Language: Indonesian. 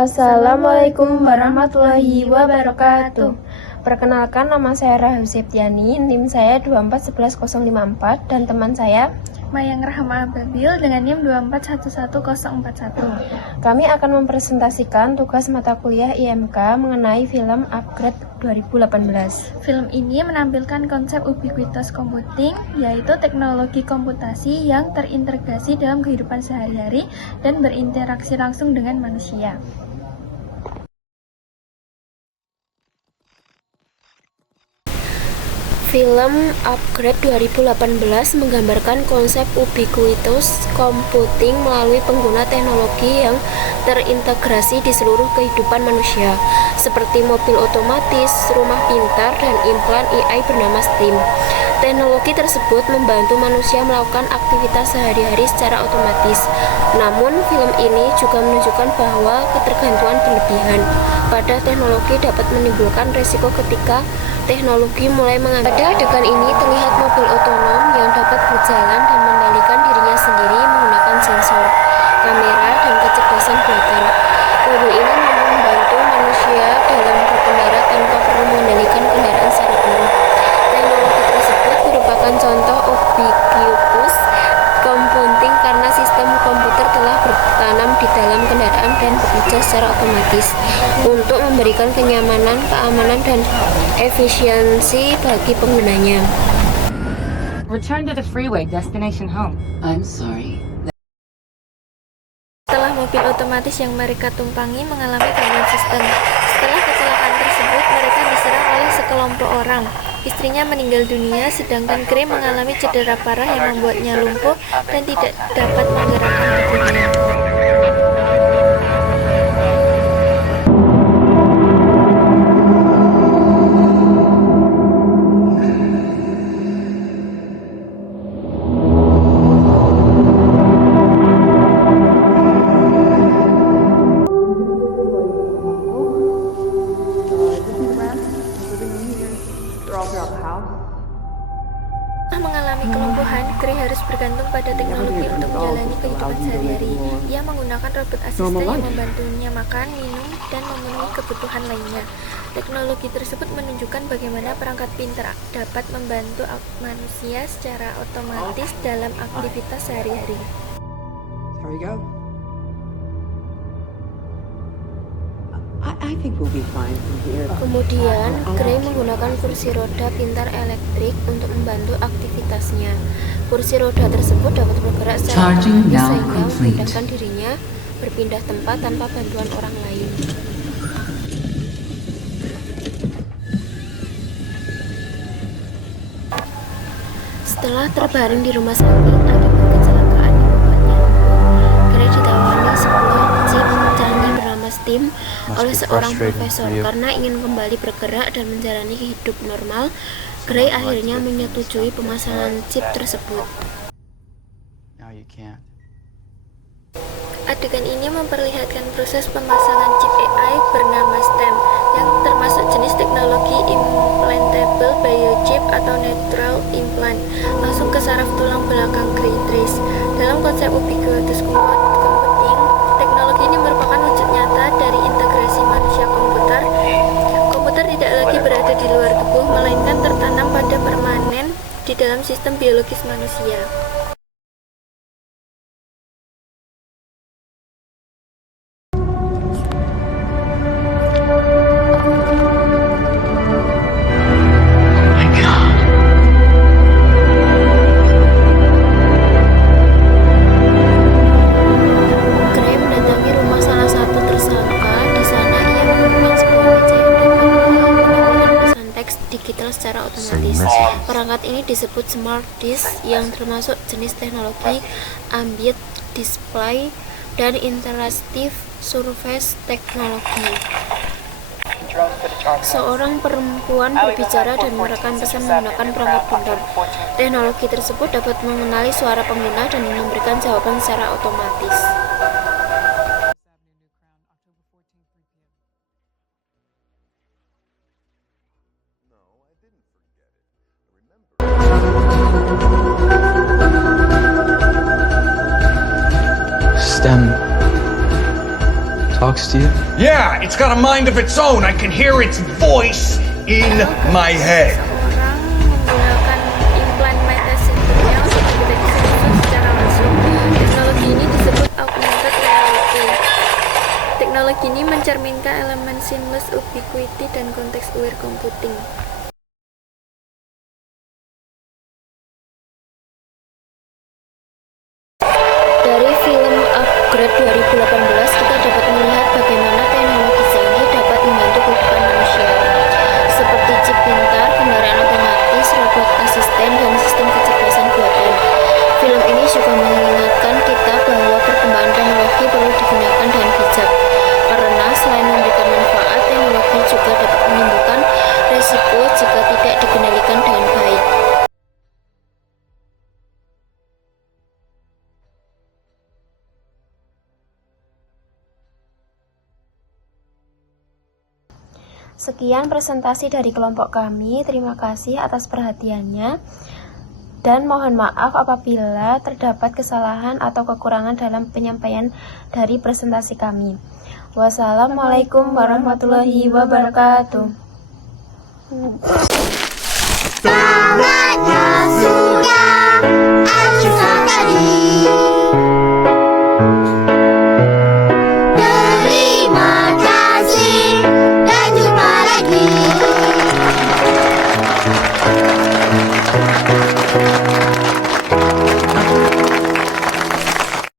Assalamualaikum warahmatullahi wabarakatuh. Perkenalkan, nama saya Rahel Septiani, NIM saya 2411054 dan teman saya Mayang Rahma Ababil dengan NIM 2411041. Kami akan mempresentasikan tugas mata kuliah IMK mengenai film Upgrade 2018. Film ini menampilkan konsep ubiquitous computing, yaitu teknologi komputasi yang terintegrasi dalam kehidupan sehari-hari dan berinteraksi langsung dengan manusia. Film Upgrade 2018 menggambarkan konsep ubiquitous computing melalui pengguna teknologi yang terintegrasi di seluruh kehidupan manusia, seperti mobil otomatis, rumah pintar, dan implan AI bernama STEAM. Teknologi tersebut membantu manusia melakukan aktivitas sehari-hari secara otomatis. Namun, film ini juga menunjukkan bahwa ketergantungan berlebihan pada teknologi dapat menimbulkan resiko ketika teknologi mulai mengambil. Pada adegan ini terlihat mobil otonom yang dapat berjalan dan mengendalikan dirinya sendiri menggunakan sensor, kamera, dan kecerdasan buatan. Mobil ini mampu membantu manusia dalam berkendara tanpa perlu mengendalikan kendaraan secara penuh. Teknologi tersebut merupakan contoh ubiquitous computing karena sistem komputer telah bertanam di dalam kendaraan dan bekerja secara otomatis untuk memberikan kenyamanan, keamanan, dan efisiensi bagi penggunanya. Return to the freeway, destination home. I'm sorry. Setelah mobil otomatis yang mereka tumpangi mengalami gangguan sistem. Setelah kecelakaan tersebut, mereka diserang oleh sekelompok orang. Istrinya meninggal dunia, sedangkan Gray mengalami cedera parah yang membuatnya lumpuh dan tidak dapat menggerakkan tubuhnya. Setelah mengalami kelumpuhan, Gray harus bergantung pada teknologi untuk menjalani kehidupan sehari-hari. Ia menggunakan robot asisten yang membantunya makan, minum, dan memenuhi kebutuhan lainnya. Teknologi tersebut menunjukkan bagaimana perangkat pintar dapat membantu manusia secara otomatis dalam aktivitas sehari-hari. There we go. I think we'll be fine from here. Kemudian, Gray menggunakan kursi roda pintar elektrik untuk membantu aktivitasnya. Kursi roda tersebut dapat bergerak secara otomatis sehingga memudahkan dirinya berpindah tempat tanpa bantuan orang lain. Setelah terbaring di rumah sakit akibat kecelakaan yang membuatnya lumpuh, Gray ditawari sebuah chip canggih bernama STEAM oleh seorang profesor. Karena ingin kembali bergerak dan menjalani hidup normal, Gray akhirnya menyetujui pemasangan chip tersebut. Adegan ini memperlihatkan proses pemasangan chip AI bernama STEM, yang termasuk jenis teknologi implantable biochip atau neutral implant, langsung ke saraf tulang belakang Gray Trace. Dalam konsep ubiquitous computing, teknologi ini merupakan wujud nyata dari integrasi manusia-komputer. Komputer tidak lagi berada di luar tubuh, melainkan tertanam pada permanen di dalam sistem biologis manusia. Digital secara otomatis. Perangkat ini disebut smart disk yang termasuk jenis teknologi ambient display dan interactive surface technology. Seorang perempuan berbicara dan merekam pesan menggunakan perangkat pintar. Teknologi tersebut dapat mengenali suara pengguna dan memberikan jawaban secara otomatis. STEM talks to you? Yeah, it's got a mind of its own. I can hear its voice in my head. Seseorang menggunakan implan metasensornya untuk mendeteksi musuh secara langsung. Teknologi ini disebut augmented reality. Teknologi ini mencerminkan elemen seamless ubiquity dan context-aware computing. Dari film Upgrade 2018 kita dapat melihat bagaimana teknologi canggih dapat membantu kehidupan manusia, seperti chip pintar, kendaraan otomatis, robot asisten, dan sistem kecerdasan buatan. Film ini juga mengingatkan kita bahwa perkembangan teknologi perlu digunakan dengan bijak, karena selain memberikan manfaat, teknologi juga dapat menimbulkan resiko jika tidak dikendalikan dengan baik. Sekian presentasi dari kelompok kami. Terima kasih atas perhatiannya. Dan mohon maaf apabila terdapat kesalahan atau kekurangan dalam penyampaian dari presentasi kami. Wassalamualaikum warahmatullahi wabarakatuh. Saatnya sudah acuh tadi.